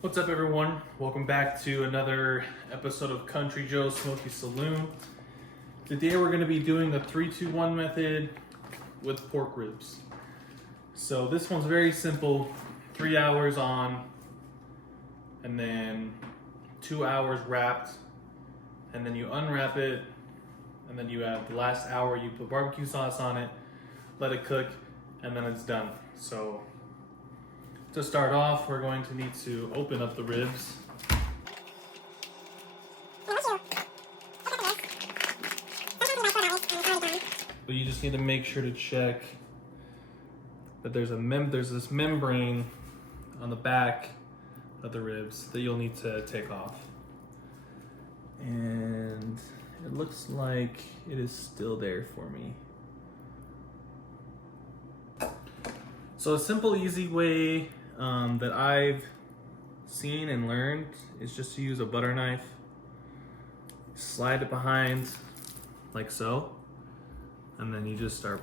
What's up, everyone? Welcome back to another episode of Country Joe's Smoky Saloon. Today we're going to be doing the 3-2-1 method with pork ribs. So this one's very simple. 3 hours on, and then 2 hours wrapped, and then you unwrap it, and then you have the last hour, you put barbecue sauce on it, let it cook, and then it's done. So to start off, we're going to need to open up the ribs. But you just need to make sure to check that there's this membrane on the back of the ribs that you'll need to take off. And it looks like it is still there for me. So a simple, easy way that I've seen and learned is just to use a butter knife. Slide it behind like so, and then you just start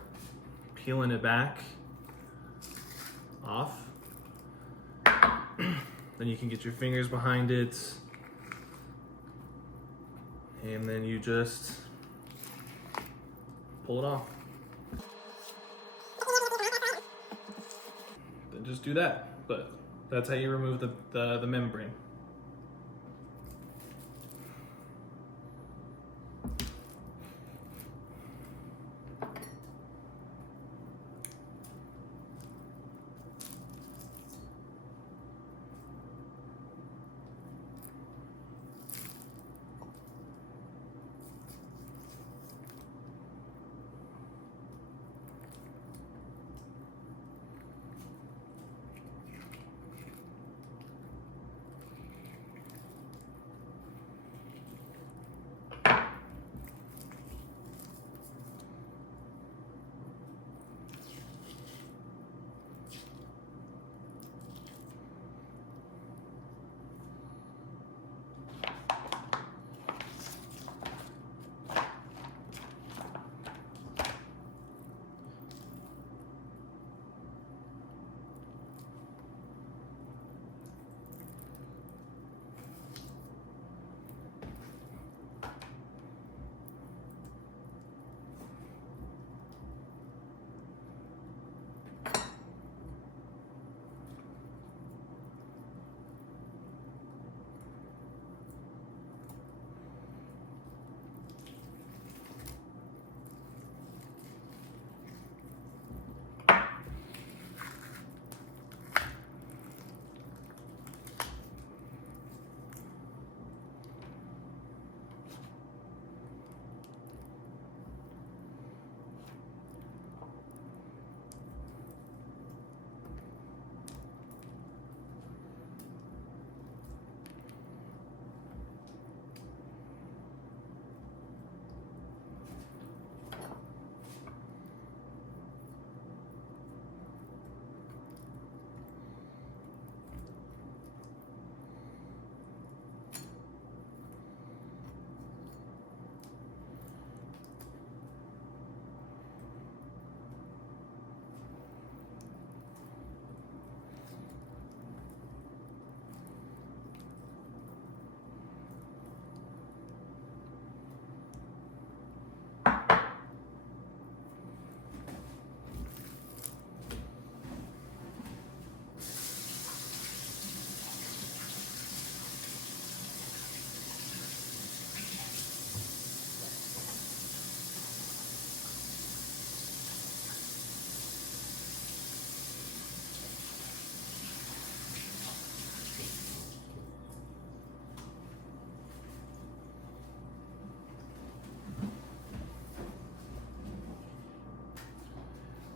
peeling it back off. Then you can get your fingers behind it, and then you just pull it off. Then just do that. But that's how you remove the membrane.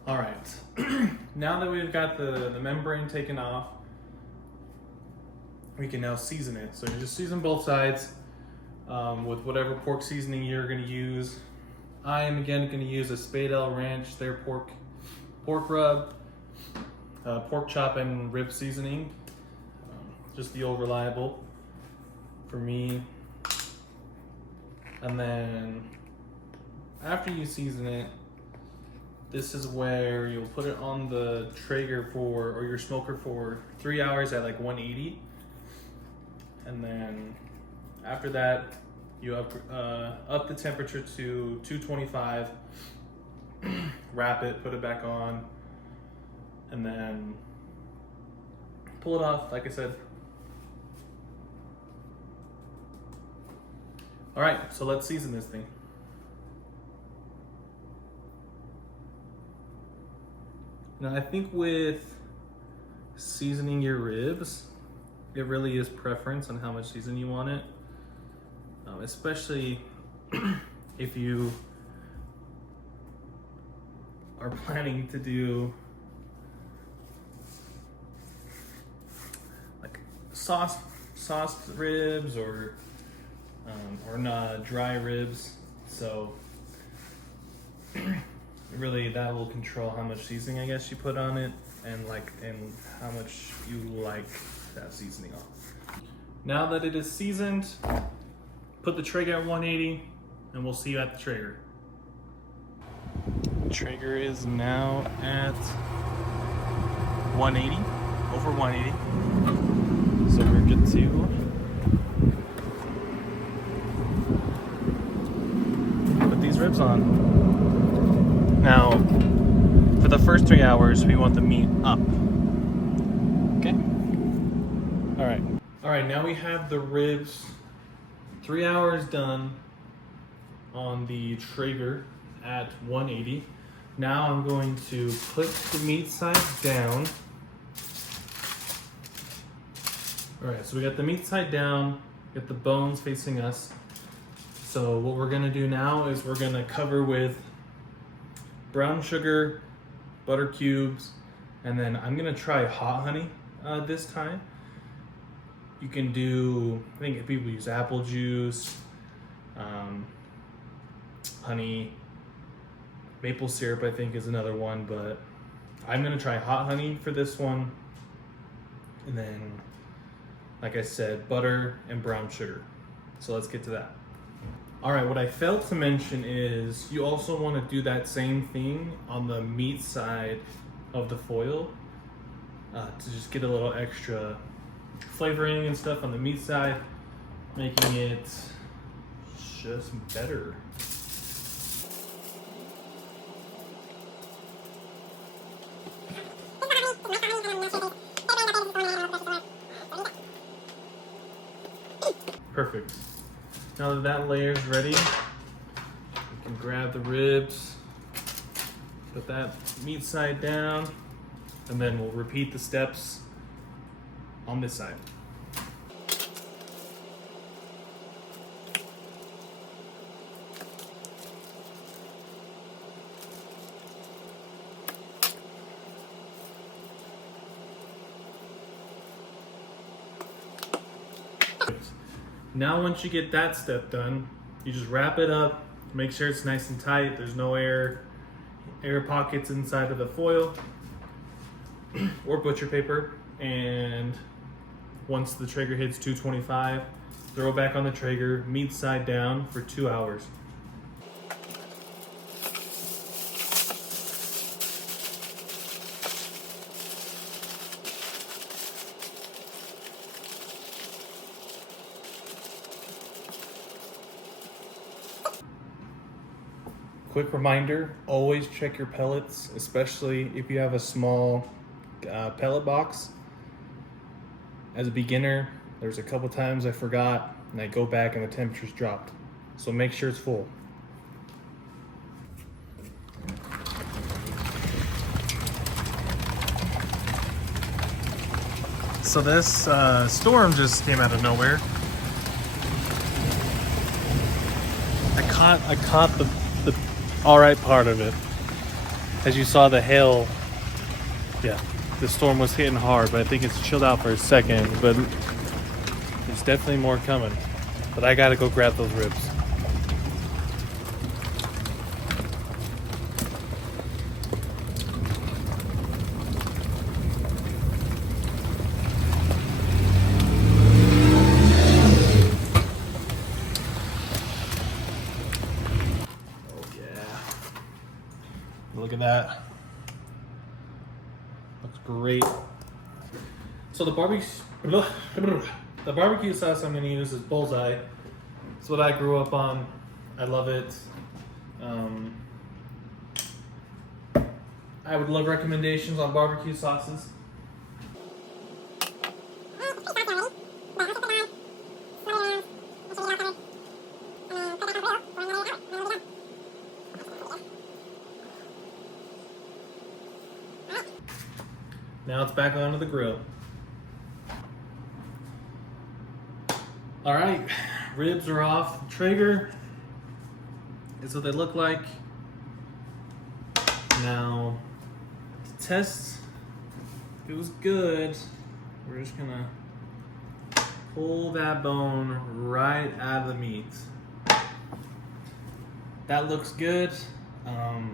All right, now that we've got the membrane taken off, we can now season it. So you just season both sides with whatever pork seasoning you're gonna use. I am again gonna use a Spadel Ranch, their pork rub, pork chop and rib seasoning, just the old reliable for me. And then after you season it, this is where you'll put it on the Traeger or your smoker for 3 hours at like 180. And then after that, you up the temperature to 225, wrap it, put it back on, and then pull it off, like I said. All right, so let's season this thing. Now, I think with seasoning your ribs, it really is preference on how much season you want it, especially if you are planning to do like sauced ribs or not dry ribs. So really that will control how much seasoning I guess you put on it and how much you like that seasoning on. Now that it is seasoned, put the Traeger at 180 and we'll see you at the Traeger. Traeger is now at 180, over 180. So we're good to put these ribs on. Now, for the first 3 hours, we want the meat up. Okay? All right, now we have the ribs 3 hours done on the Traeger at 180. Now I'm going to put the meat side down. All right, so we got the meat side down, got the bones facing us. So what we're gonna do now is we're gonna cover with brown sugar, butter cubes, and then I'm gonna try hot honey this time. You can do, I think people use apple juice, honey, maple syrup I think is another one, but I'm gonna try hot honey for this one. And then, like I said, butter and brown sugar. So let's get to that. All right, what I failed to mention is you also want to do that same thing on the meat side of the foil to just get a little extra flavoring and stuff on the meat side, making it just better. Perfect. Now that that layer is ready, you can grab the ribs, put that meat side down, and then we'll repeat the steps on this side. Now once you get that step done, you just wrap it up, make sure it's nice and tight, there's no air pockets inside of the foil or butcher paper, and once the Traeger hits 225, throw it back on the Traeger, meat side down for 2 hours. Quick reminder, always check your pellets, especially if you have a small pellet box. As a beginner, there's a couple times I forgot and I go back and the temperature's dropped. So make sure it's full. So this storm just came out of nowhere. I caught the all right part of it. As you saw, the hail, yeah, the storm was hitting hard, but I think it's chilled out for a second, but there's definitely more coming. But I gotta go grab those ribs. Look at that. Looks great. So the The barbecue sauce I'm going to use is Bullseye. It's what I grew up on. I love it. I would love recommendations on barbecue sauces. Now it's back onto the grill. All right, ribs are off the Traeger. It's what they look like. Now, to test if it was good, we're just gonna pull that bone right out of the meat. That looks good. Does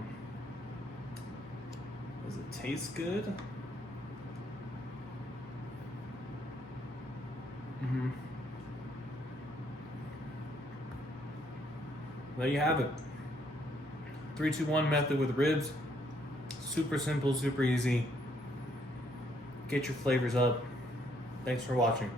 it taste good? There you have it. 3-2-1 method with ribs. Super simple, super easy. Get your flavors up. Thanks for watching.